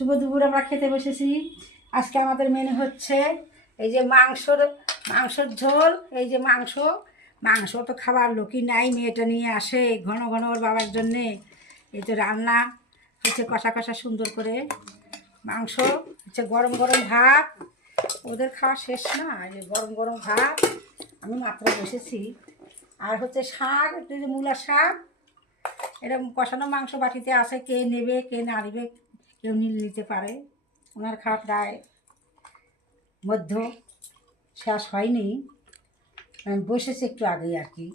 শুভ দুপুর আমরা খেতে বসেছি। আজকে আমাদের মেনু হচ্ছে এই যে মাংসর ঝোল। এই যে মাংস তো খাবার লোকই নাই, মেয়েটা নিয়ে আসে ঘন ঘন ওর বাবার জন্যে। এই তো রান্না হচ্ছে কষা কষা সুন্দর করে। মাংস হচ্ছে গরম গরম ভাত, ওদের খাওয়া শেষ না, এই যে গরম গরম ভাত, আমি মাত্র বসেছি। আর হচ্ছে শাক, একটু যে মূলার শাক, এরকম কষানো মাংস বাটিতে আছে, কে নেবে কে না নেবে, কেউ নিতে পারে। ওনার খাওয়া প্রায় মধ্য শেষ হয়নি, বসেছে একটু আগেই আর কি,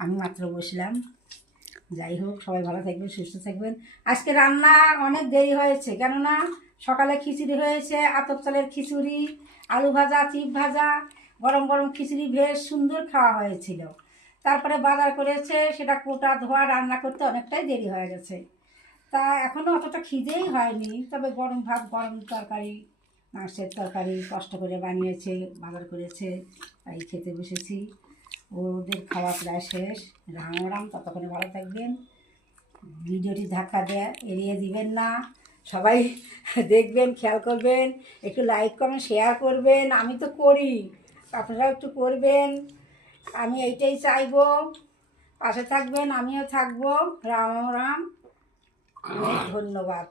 আমি মাত্র বসলাম। যাই হোক, সবাই ভালো থাকবেন, সুস্থ থাকবেন। আজকে রান্না অনেক দেরি হয়েছে, কেননা সকালে খিচুড়ি হয়েছে, আতপ চালের খিচুড়ি, আলু ভাজা, চিপ ভাজা, গরম গরম খিচুড়ি বেশ সুন্দর খাওয়া হয়েছিল। তারপরে বাজার করেছে, সেটা কোটা ধোয়া রান্না করতে অনেকটাই দেরি হয়ে গেছে। তা এখনও অতটা খিদেই হয়নি, তবে গরম ভাত, গরম তরকারি, মাংসের তরকারি কষ্ট করে বানিয়েছে, বাজার করেছে, তাই খেতে বসেছি। ওদের খাওয়া প্রায় শেষ। রাম রাম, ততক্ষণে ভালো থাকবেন। ভিডিওটি ধাক্কা দেয় এড়িয়ে দিবেন না, সবাই দেখবেন, খেয়াল করবেন, একটু লাইক কমেন্ট শেয়ার করবেন। আমি তো করি, আপনারাও একটু করবেন, আমি এইটাই চাইবো। পাশে থাকবেন, আমিও থাকবো। রাম রাম, অনেক ধন্যবাদ।